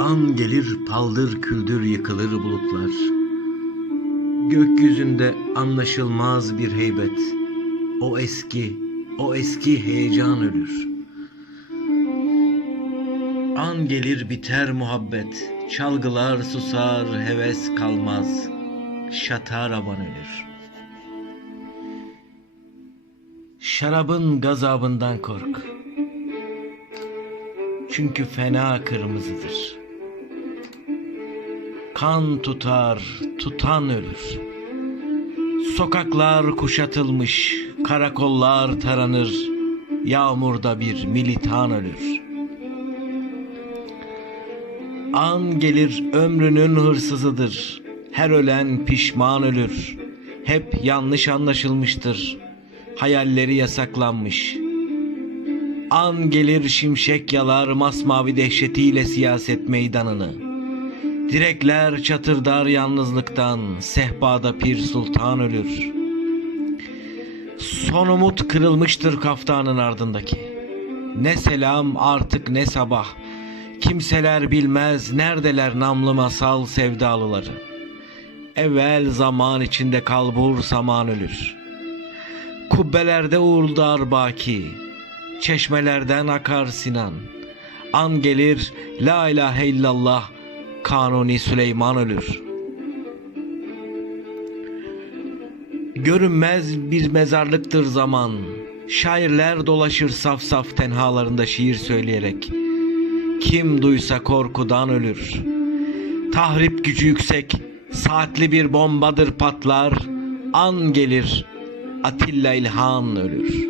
An gelir paldır küldür yıkılır bulutlar. Gökyüzünde anlaşılmaz bir heybet. O eski, o eski heyecan ölür. An gelir biter muhabbet. Çalgılar susar, heves kalmaz. Şataraban ölür. Şarabın gazabından kork. Çünkü fena kırmızıdır. Kan tutar, tutan ölür. Sokaklar kuşatılmış, karakollar taranır. Yağmurda bir militan ölür. An gelir ömrünün hırsızıdır. Her ölen pişman ölür. Hep yanlış anlaşılmıştır. Hayalleri yasaklanmış. An gelir şimşek yalar masmavi dehşetiyle siyaset meydanını. Direkler çatırdar yalnızlıktan, sehpada pir sultan ölür. Son umut kırılmıştır kaftanın ardındaki. Ne selam artık ne sabah. Kimseler bilmez neredeler namlı masal sevdalıları. Evvel zaman içinde kalbur saman ölür. Kubbelerde uğuldar baki. Çeşmelerden akar Sinan. An gelir la ilahe illallah Kanuni Süleyman ölür. Görünmez bir mezarlıktır zaman. Şairler dolaşır saf saf tenhalarında şiir söyleyerek. Kim duysa korkudan ölür. Tahrip gücü yüksek, saatli bir bombadır patlar. An gelir, Atilla İlhan ölür.''